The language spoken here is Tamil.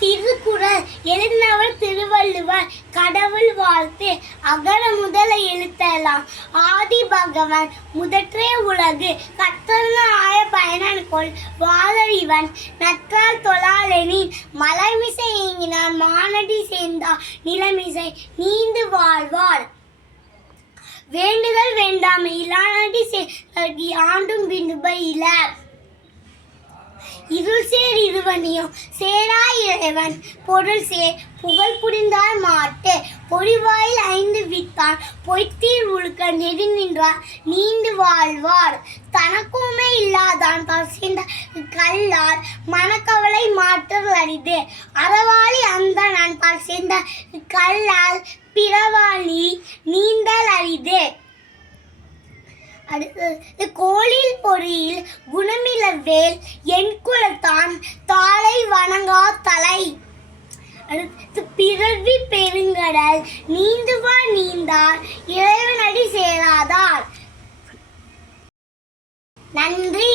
திருக்குறள் எழுதினவர் திருவள்ளுவர். கடவுள் வாழ்த்து. அகர முதல எழுத்தெல்லாம் ஆதி பகவன் முதற்றே உலகு கற்றல்ல ஆய பயனன்கொள் வாழறிவன் நற்றால் தொழாலெனின் மலைமிசை ஏங்கினான் மானடி சேர்ந்தார் நிலமிசை நீந்து வாழ்வார். வேண்டுதல் வேண்டாமை இலானடி சேர்கி ஆண்டும் விண்பை இல இருள் சேர் இருவனையும் சேராய் இறைவன் பொருள் சேர் புகழ் புரிந்தார் மாட்டு பொறிவாயில் ஐந்து வித்தான் பொய்த்தீர் உழுக்க நெறி நின்றார் நீண்டு வாழ்வார். தனக்குமே இல்லாதான் தான் சேர்ந்த கல்லார் மனக்கவலை மாற்றல் அரிது அறவாளி அந்த நான் பால் சேர்ந்த கல்லால் பிறவாளி நீந்தல் அரிது. அடுத்தது கோளில் பொறியில் குணமிலவேல் என் குலத்தான் தாளை வணங்கா தலை. அடுத்து பிறவி பெருங்கடல் நீந்துவார் நீந்தார் இறைவனடி சேராதார். நன்றி.